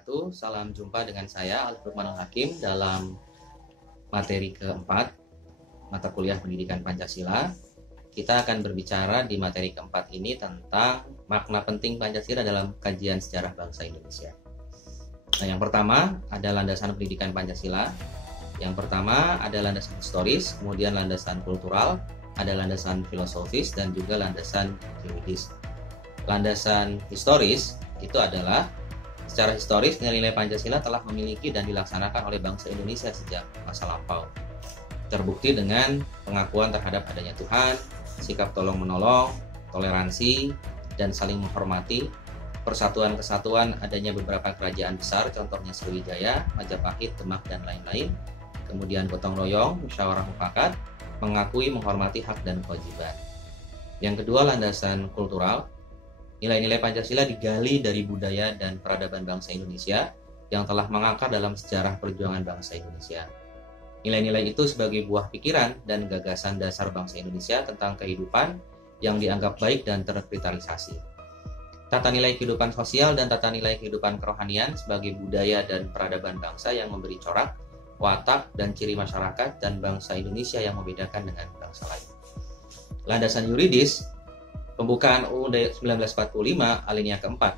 wabarakatuh. Salam jumpa dengan saya Alif Lukmanul Hakim dalam materi keempat mata kuliah pendidikan Pancasila. Kita akan berbicara di materi keempat ini tentang makna penting Pancasila dalam kajian sejarah bangsa Indonesia. Nah, yang pertama ada landasan pendidikan Pancasila. Yang pertama ada landasan historis, kemudian landasan kultural, ada landasan filosofis, dan juga landasan juridis. Landasan historis itu adalah secara historis nilai-nilai Pancasila telah memiliki dan dilaksanakan oleh bangsa Indonesia sejak masa lampau. Terbukti dengan pengakuan terhadap adanya Tuhan, sikap tolong-menolong, toleransi, dan saling menghormati, persatuan kesatuan adanya beberapa kerajaan besar, contohnya Sriwijaya, Majapahit, Demak, dan lain-lain. Kemudian gotong royong, musyawarah mufakat, mengakui menghormati hak dan kewajiban. Yang kedua, landasan kultural. Nilai-nilai Pancasila digali dari budaya dan peradaban bangsa Indonesia yang telah mengakar dalam sejarah perjuangan bangsa Indonesia. Nilai-nilai itu sebagai buah pikiran dan gagasan dasar bangsa Indonesia tentang kehidupan yang dianggap baik dan terkapitalisasi. Tata nilai kehidupan sosial dan tata nilai kehidupan kerohanian sebagai budaya dan peradaban bangsa yang memberi corak, watak, dan ciri masyarakat dan bangsa Indonesia yang membedakan dengan bangsa lain. Landasan yuridis, pembukaan UUD 1945 alinea keempat.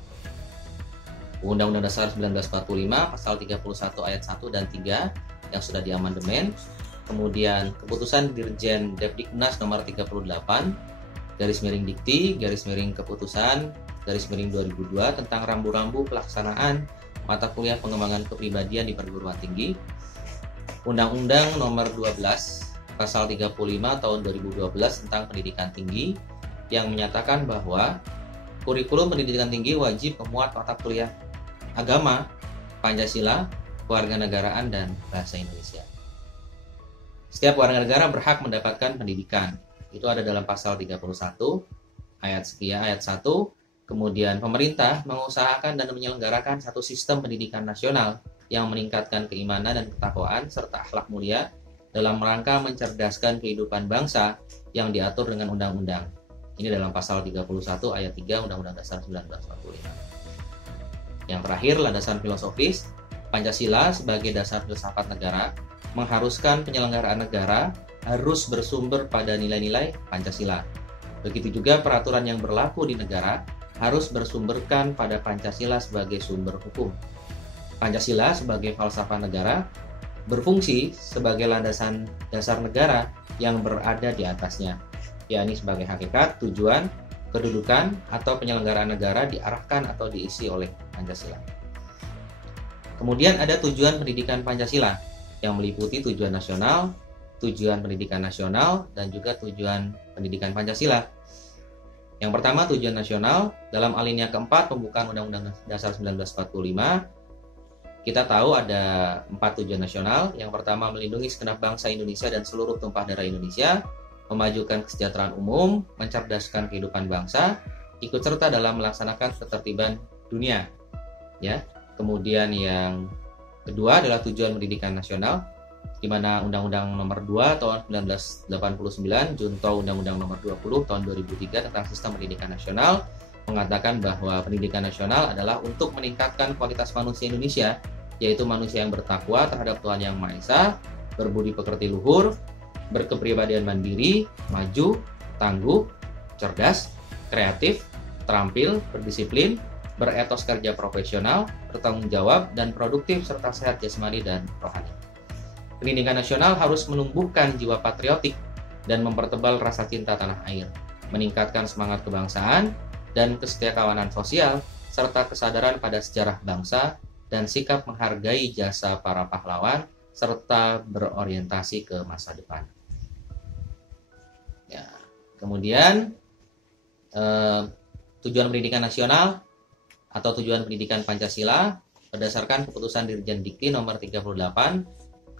Undang-Undang Dasar 1945 pasal 31 ayat 1 dan 3 yang sudah diamandemen. Kemudian keputusan Dirjen Depdiknas nomor 38 garis miring dikti garis miring keputusan garis miring 2002 tentang rambu-rambu pelaksanaan mata kuliah pengembangan kepribadian di perguruan tinggi. Undang-Undang nomor 12 pasal 35 tahun 2012 tentang pendidikan tinggi yang menyatakan bahwa kurikulum pendidikan tinggi wajib memuat mata kuliah agama, Pancasila, kewarganegaraan, dan bahasa Indonesia. Setiap warga negara berhak mendapatkan pendidikan. Itu ada dalam pasal 31 ayat sekian ayat 1. Kemudian pemerintah mengusahakan dan menyelenggarakan satu sistem pendidikan nasional yang meningkatkan keimanan dan ketakwaan serta akhlak mulia dalam rangka mencerdaskan kehidupan bangsa yang diatur dengan undang-undang. Ini dalam pasal 31 ayat 3 Undang-Undang Dasar 1945. Yang terakhir, landasan filosofis. Pancasila sebagai dasar filsafat negara mengharuskan penyelenggaraan negara harus bersumber pada nilai-nilai Pancasila. Begitu juga peraturan yang berlaku di negara harus bersumberkan pada Pancasila sebagai sumber hukum. Pancasila sebagai falsafah negara berfungsi sebagai landasan dasar negara yang berada di atasnya, yakni sebagai hakikat, tujuan, kedudukan, atau penyelenggaraan negara diarahkan atau diisi oleh Pancasila. Kemudian ada tujuan pendidikan Pancasila yang meliputi tujuan nasional, tujuan pendidikan nasional, dan juga tujuan pendidikan Pancasila. Yang pertama, tujuan nasional. Dalam alinea keempat pembukaan Undang-Undang Dasar 1945, kita tahu ada 4 tujuan nasional. Yang pertama, melindungi segenap bangsa Indonesia dan seluruh tumpah darah Indonesia, memajukan kesejahteraan umum, mencerdaskan kehidupan bangsa, ikut serta dalam melaksanakan ketertiban dunia. Ya. Kemudian yang kedua adalah tujuan pendidikan nasional, di mana Undang-Undang Nomor 2 Tahun 1989 junto Undang-Undang Nomor 20 Tahun 2003 tentang Sistem Pendidikan Nasional mengatakan bahwa pendidikan nasional adalah untuk meningkatkan kualitas manusia Indonesia, yaitu manusia yang bertakwa terhadap Tuhan Yang Maha Esa, berbudi pekerti luhur, berkepribadian mandiri, maju, tangguh, cerdas, kreatif, terampil, berdisiplin, beretos kerja profesional, bertanggung jawab, dan produktif serta sehat jasmani dan rohani. Pendidikan nasional harus menumbuhkan jiwa patriotik dan mempertebal rasa cinta tanah air, meningkatkan semangat kebangsaan dan kesetiakawanan sosial, serta kesadaran pada sejarah bangsa dan sikap menghargai jasa para pahlawan, serta berorientasi ke masa depan. Ya. Kemudian tujuan pendidikan nasional atau tujuan pendidikan Pancasila berdasarkan keputusan Dirjen Dikti nomor 38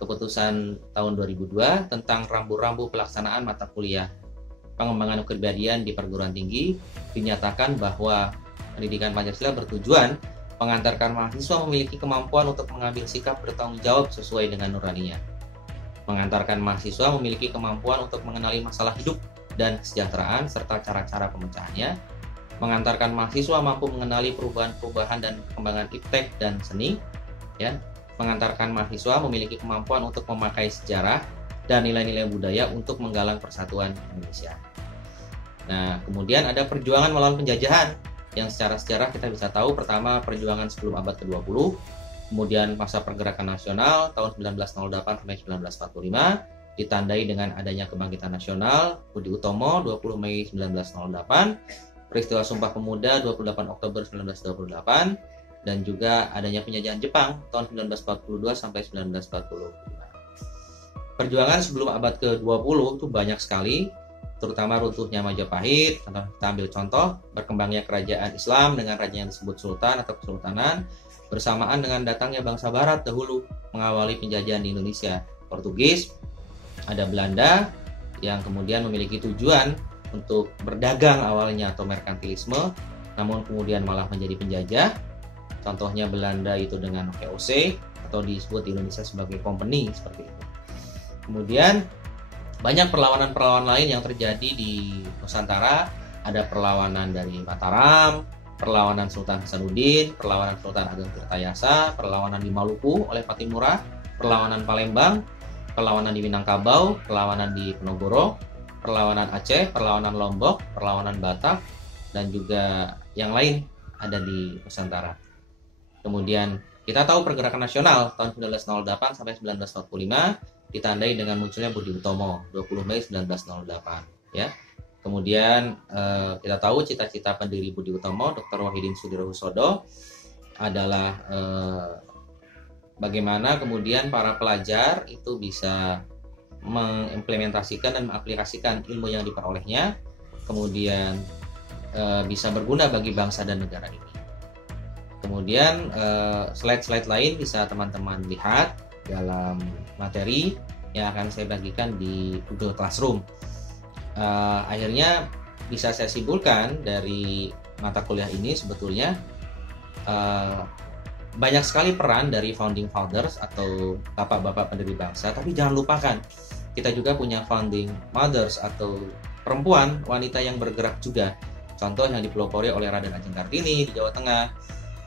keputusan tahun 2002 tentang rambu-rambu pelaksanaan mata kuliah pengembangan kepribadian di perguruan tinggi dinyatakan bahwa pendidikan Pancasila bertujuan mengantarkan mahasiswa memiliki kemampuan untuk mengambil sikap bertanggung jawab sesuai dengan nuraninya, mengantarkan mahasiswa memiliki kemampuan untuk mengenali masalah hidup dan kesejahteraan serta cara-cara pemecahannya, mengantarkan mahasiswa mampu mengenali perubahan-perubahan dan perkembangan iptek dan seni, ya, mengantarkan mahasiswa memiliki kemampuan untuk memakai sejarah dan nilai-nilai budaya untuk menggalang persatuan Indonesia. Nah, kemudian ada perjuangan melawan penjajahan yang secara sejarah kita bisa tahu, pertama perjuangan sebelum abad ke-20, kemudian masa pergerakan nasional tahun 1908 sampai 1945 ditandai dengan adanya kebangkitan nasional Budi Utomo 20 Mei 1908, peristiwa Sumpah Pemuda 28 Oktober 1928, dan juga adanya penjajahan Jepang tahun 1942 sampai 1945. Perjuangan sebelum abad ke-20 itu banyak sekali, terutama runtuhnya Majapahit. Kita ambil contoh berkembangnya kerajaan Islam dengan raja yang disebut sultan atau kesultanan, bersamaan dengan datangnya bangsa barat dahulu mengawali penjajahan di Indonesia. Portugis, ada Belanda yang kemudian memiliki tujuan untuk berdagang awalnya atau merkantilisme, namun kemudian malah menjadi penjajah. Contohnya Belanda itu dengan VOC atau disebut di Indonesia sebagai company, seperti itu. Kemudian banyak perlawanan-perlawanan lain yang terjadi di Nusantara. Ada perlawanan dari Mataram, perlawanan Sultan Hasanuddin, perlawanan Sultan Ageng Tirtayasa, perlawanan di Maluku oleh Patimura, perlawanan Palembang, perlawanan di Minangkabau, perlawanan di Penogoro, perlawanan Aceh, perlawanan Lombok, perlawanan Batak, dan juga yang lain ada di Nusantara. Kemudian kita tahu pergerakan nasional tahun 1908 sampai 1945 ditandai dengan munculnya Budi Utomo 20 Mei 1908, ya. Kemudian kita tahu cita-cita pendiri Budi Utomo, Dr. Wahidin Sudirohusodo, adalah bagaimana kemudian para pelajar itu bisa mengimplementasikan dan mengaplikasikan ilmu yang diperolehnya, kemudian bisa berguna bagi bangsa dan negara ini. Kemudian slide-slide lain bisa teman-teman lihat dalam materi yang akan saya bagikan di Google Classroom. Akhirnya bisa saya simpulkan dari mata kuliah ini sebetulnya banyak sekali peran dari founding fathers atau bapak-bapak pendiri bangsa, tapi jangan lupakan kita juga punya founding mothers atau perempuan, wanita yang bergerak juga. Contoh yang dipelopori oleh Raden Ajeng Kartini di Jawa Tengah,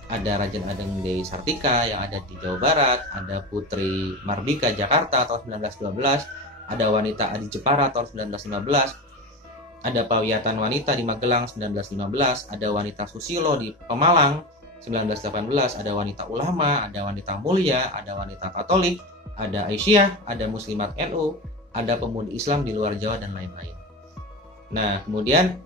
ada Raden Adeng Dewi Sartika yang ada di Jawa Barat, ada Putri Mardika Jakarta tahun 1912, ada wanita Adi Jepara tahun 1915, ada Pawiatan Wanita di Magelang 1915, ada wanita Susilo di Pemalang 1918, ada wanita ulama, ada wanita mulia, ada wanita Katolik, ada Aisyah, ada Muslimat NU, ada pemudi Islam di luar Jawa, dan lain-lain. Nah, kemudian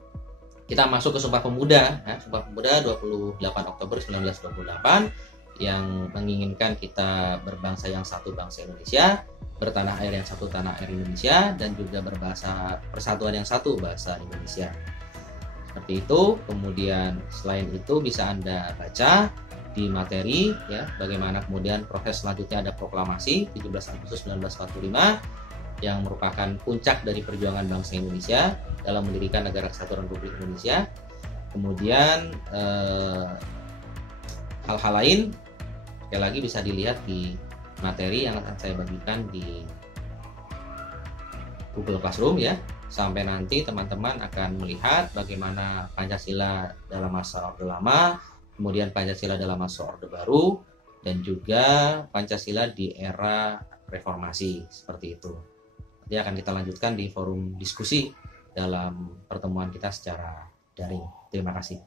kita masuk ke Sumpah Pemuda, ya. Sumpah Pemuda 28 Oktober 1928 yang menginginkan kita berbangsa yang satu, bangsa Indonesia, bertanah air yang satu, tanah air Indonesia, dan juga berbahasa persatuan yang satu, bahasa Indonesia. Seperti itu. Kemudian selain itu bisa Anda baca di materi, ya, bagaimana kemudian proses selanjutnya. Ada proklamasi 17 Agustus 1945 yang merupakan puncak dari perjuangan bangsa Indonesia dalam mendirikan Negara Kesatuan Republik Indonesia. Kemudian hal-hal lain sekali lagi bisa dilihat di materi yang akan saya bagikan di Google Classroom, ya. Sampai nanti teman-teman akan melihat bagaimana Pancasila dalam masa Orde Lama, kemudian Pancasila dalam masa Orde Baru, dan juga Pancasila di era reformasi, seperti itu. Nanti akan kita lanjutkan di forum diskusi dalam pertemuan kita secara daring. Terima kasih.